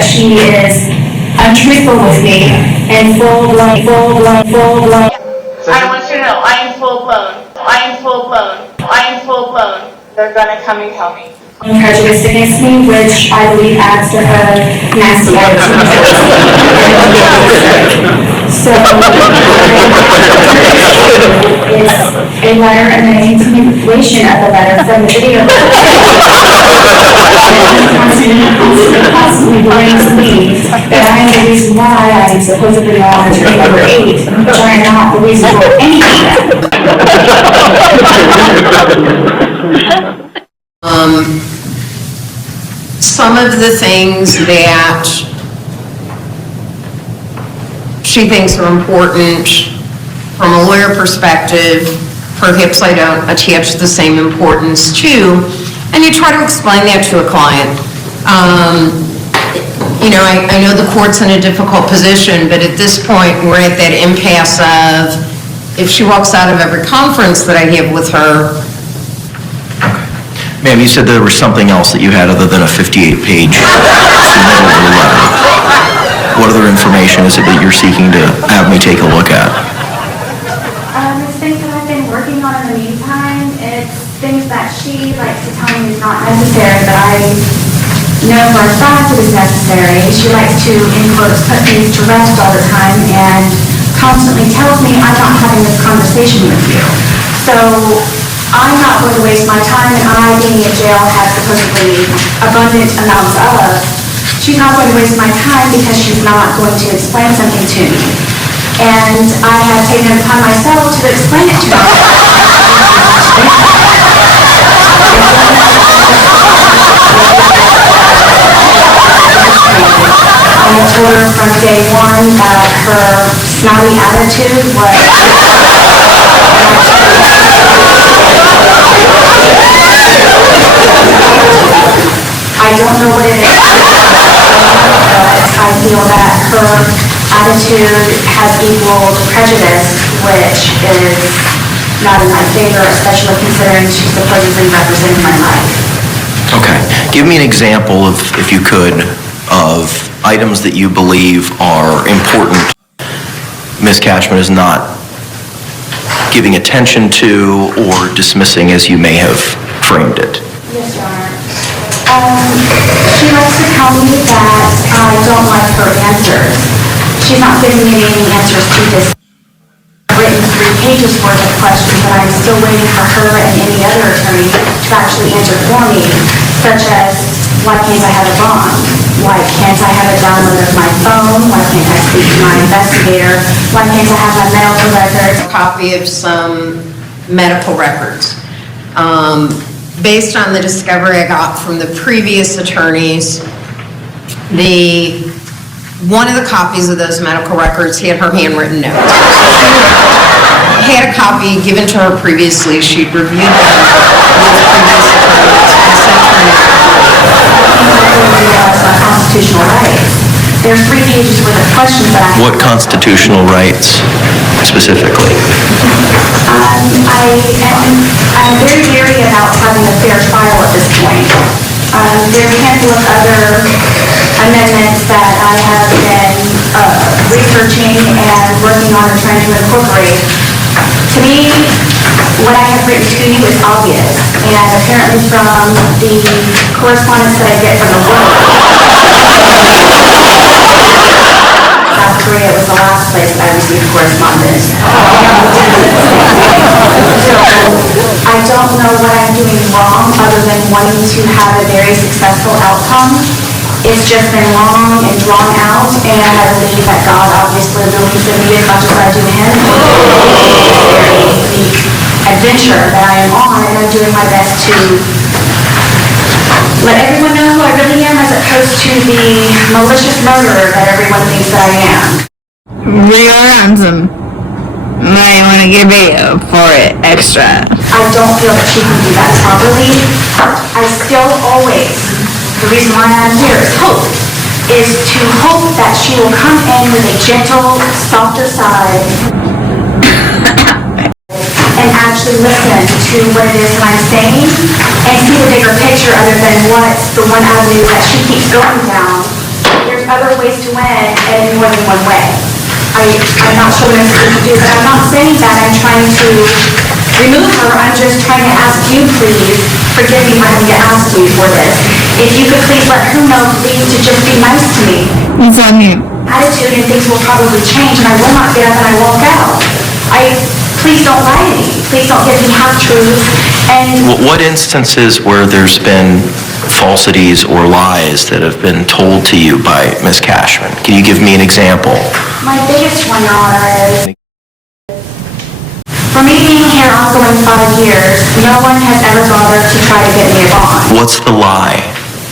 that she is untruthful with me and full-blown. I want you to know, I am full-blown. They're gonna come and tell me. Prejudice against me, which I believe adds to her nasty attitude. So, is a letter and a continuation of the letter from the video. Constantly blames me that I am the reason why I am supposedly on attorney number 8, but I am not the reason for anything. Some of the things that she thinks are important from a lawyer perspective, perhaps I don't attach the same importance to, and you try to explain that to a client. I know the court's in a difficult position, but at this point, we're at that impasse of, if she walks out of every conference that I have with her. Ma'am, you said there was something else that you had other than a 58-page submittal letter. What other information is it that you're seeking to have me take a look at? It's things that I've been working on in the meantime. It's things that she likes to tell me is not necessary, but I know for a fact it is necessary. She likes to, in quotes, put things to rest all the time and constantly tells me I'm not having this conversation with you. So I'm not going to waste my time, and I, being in jail, have supposedly abundant amounts of. She's not going to waste my time because she's not going to explain something to me. And I have taken it upon myself to explain it to her. I told her from day one that her snotty attitude was... I don't know what it is, but I feel that her attitude has equaled prejudice, which is not in my favor, especially considering she supposedly represented my life. Okay. Give me an example, if you could, of items that you believe are important Ms. Cashman is not giving attention to or dismissing as you may have framed it. Yes, Your Honor. She likes to tell me that I don't like her answers. She's not giving me any answers to this. I've written 3 pages worth of questions, but I'm still waiting for her and any other attorney to actually answer for me, such as, why can't I have a bond? Why can't I have a download of my phone? Why can't I speak to my investigator? Why can't I have my medical records? A copy of some medical records. Based on the discovery I got from the previous attorneys, one of the copies of those medical records had her handwritten notes. She had a copy given to her previously. She'd reviewed them with previous attorneys and sent her an Constitutional rights. There's 3 pages worth of questions that I have. What constitutional rights specifically? I'm very leery about having a fair trial at this point. There's a handful of other amendments that I have been researching and working on and trying to incorporate. To me, what I have written to you is obvious, and apparently from the correspondence that I get from the world, South Korea was the last place that I received correspondence. So I don't know what I'm doing wrong other than wanting to have a very successful outcome. It's just been long and drawn out, and I believe that God obviously believes in me as much as I do him. The adventure that I am on, and I'm doing my best to let everyone know who I really am as opposed to the malicious murderer that everyone thinks that I am. Real ransom. Might want to give it for it extra. I don't feel that she can do that properly. I still always, the reason why I'm here is hope that she will come in with a gentle, softer side and actually listen to what it is that I'm saying and see the bigger picture other than what's the one avenue that she keeps going down. There's other ways to win and in more than one way. I'm not sure what I'm supposed to do, but I'm not saying that I'm trying to remove her. I'm just trying to ask you, please, forgive me if I don't get asked to for this. If you could please let her know, please, to just be nice to me. It's on you. Attitude and things will probably change, and I will not get up and I won't go. Please don't lie to me. Please don't give me half-truths. And What instances where there's been falsities or lies that have been told to you by Ms. Cashman? Can you give me an example? my biggest one, Your Honor, is for me being here ongoing 5 years, no one has ever bothered to try to get me a bond. What's the lie?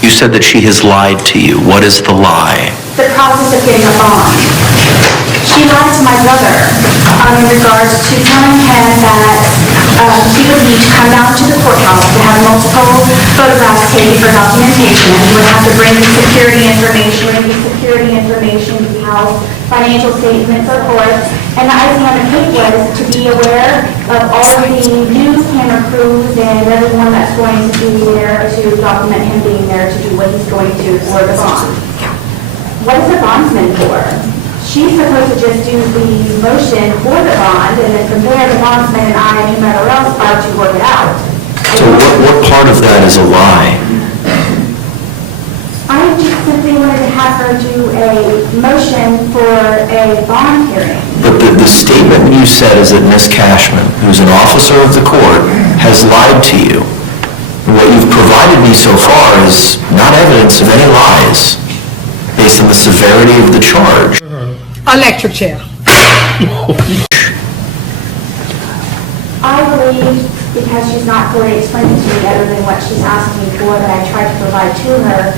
You said that she has lied to you. What is the lie? The process of getting a bond. She lied to my brother in regards to telling him that he would need to come down to the courthouse to have multiple photographs taken for documentation. He would have to bring the security information, the house, financial statements, reports, and the icing on the cake was to be aware of all of the news camera crews and everyone that's going to be there to document him being there to do what he's going to for the bond. What is a bondsman for? She's supposed to just do the motion for the bond, and then from there, the bondsman and I, and whomever else, are to work it out. So what part of that is a lie? I just simply wanted to have her do a motion for a bond hearing. But the statement you said is that Ms. Cashman, who's an officer of the court, has lied to you. What you've provided me so far is not evidence of any lies based on the severity of the charge. Electric chair. I believe, because she's not fully explaining to me other than what she's asking me for that I tried to provide to her,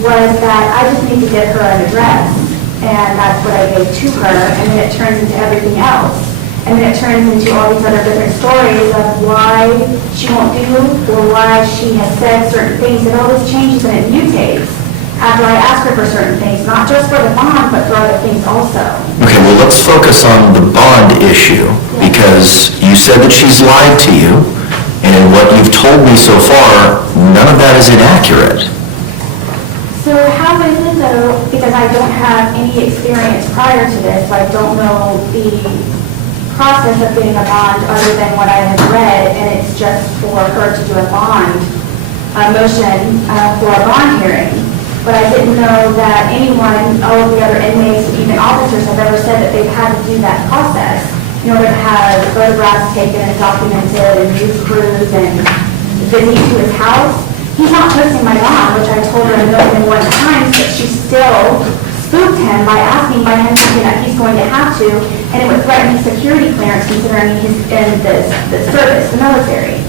was that I just need to get her an address, and that's what I gave to her, and then it turns into everything else. And then it turns into all these other different stories of why she won't do or why she has said certain things, and all this changes and it mutates after I ask her for certain things, not just for the bond, but for other things also. Okay, well, let's focus on the bond issue, because you said that she's lied to you, and in what you've told me so far, none of that is inaccurate. So how is it though, because I don't have any experience prior to this, so I don't know the process of getting a bond other than what I have read, and it's just for her to do a bond, a motion for a bond hearing. But I didn't know that anyone, all of the other inmates, even officers, have ever said that they've had to do that process in order to have photographs taken and documented and news crews and visit to his house. He's not posting my bond, which I told her a million and one times, but she still spooked him by asking by him something that he's going to have to, and it would threaten his security clearance considering he's in the service, the military.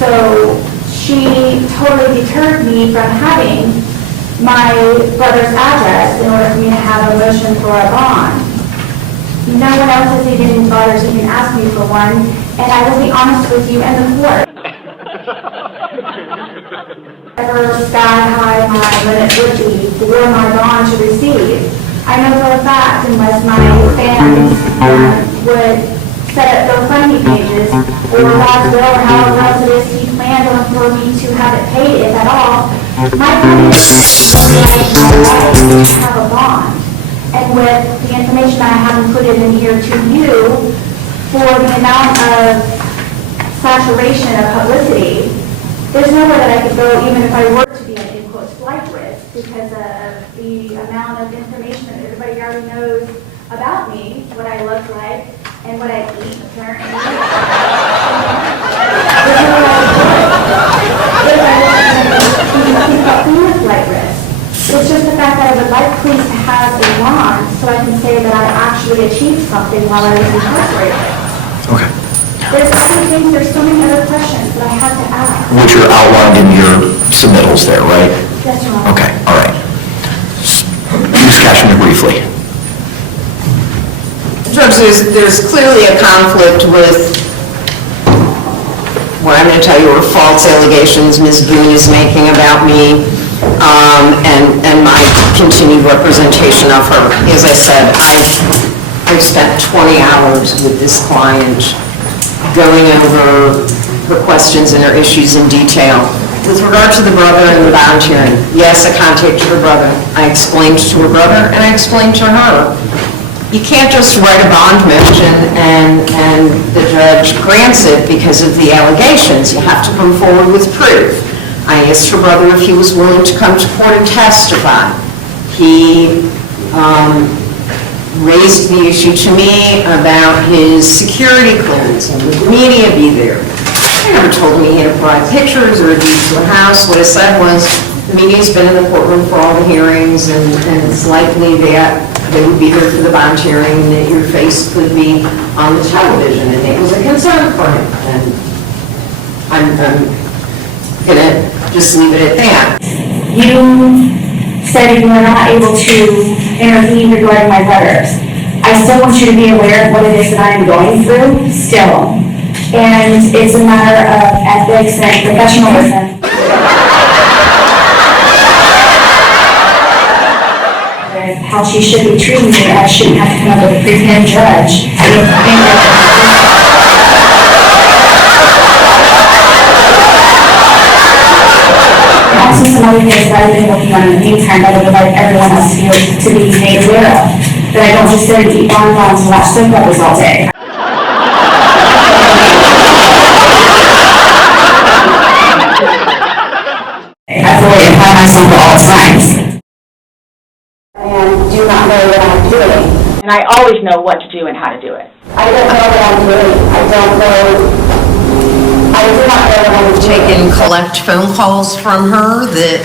So she totally deterred me from having my brother's address in order for me to have a motion for a bond. No one else has even bothered to even ask me for one, and I will be honest with you and the court. Ever sky high my limit would be for my bond to receive. I know for a fact unless my fans would set up GoFundMe pages or God's will or however else it is he planned on for me to have it paid, if at all, my plan is to have a bond. And with the information I have included in here to you, for the amount of saturation of publicity, there's nowhere that I could go even if I were to be an in-quote flight risk because of the amount of information that everybody already knows about me, what I look like, and what I eat, apparently. It's just the fact that I would like police to have a bond so I can say that I actually achieved something while I was incarcerated. Okay. There's other things, there's so many other questions that I have to ask. Which are outlined in your submittals there, right? Yes, Your Honor. Okay, all right. Ms. Cashman, briefly. Judge, there's clearly a conflict with what I'm going to tell you are false allegations Ms. Boone is making about me and my continued representation of her. As I said, I've spent 20 hours with this client going over her questions and her issues in detail. with regard to the brother and the volunteering, yes, I contacted her brother. I explained to her brother, and I explained to her. You can't just write a bond motion and the judge grants it because of the allegations. You have to come forward with proof. I asked her brother if he was willing to come to court and testify. He raised the issue to me about his security clearance and would the media be there. I never told him he had to provide pictures or a deed to a house. What I said was, the media's been in the courtroom for all the hearings, and it's likely that they would be there for the bond hearing, and that your face could be on the television, and it was a concern for him. And I'm gonna just leave it at that. You said you were not able to intervene regarding my brothers. I still want you to be aware of what it is that I am going through, still. And it's a matter of ethics and professionalism. How she should be treating me, I shouldn't have to come up with a pretend judge. Also, some other things that I've been working on in the meantime that I would like everyone else here to be made aware of. That I don't just sit and eat bonbons and watch soap operas all day. I feel like I find myself at all times. And do not know what I'm doing. And I always know what to do and how to do it. I don't know what I'm doing. I don't know. I do not know what I'm doing. Taken collect phone calls from her that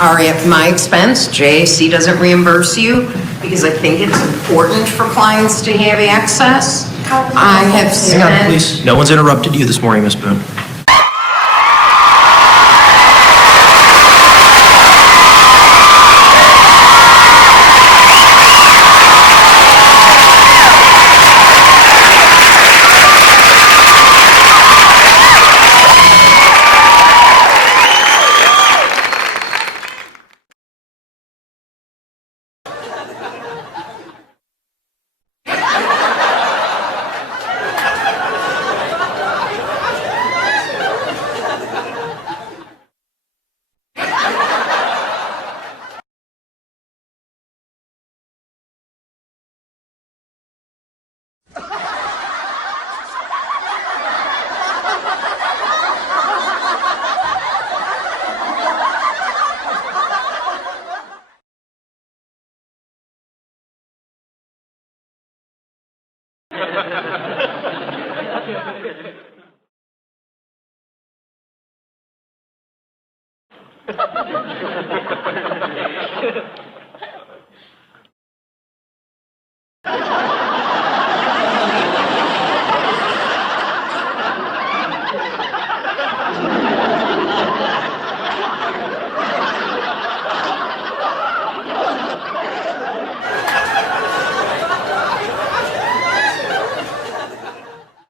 are at my expense. JAC doesn't reimburse you because I think it's important for clients to have access. I have Hang on, spent... please. No one's interrupted you this morning, Ms. Boone.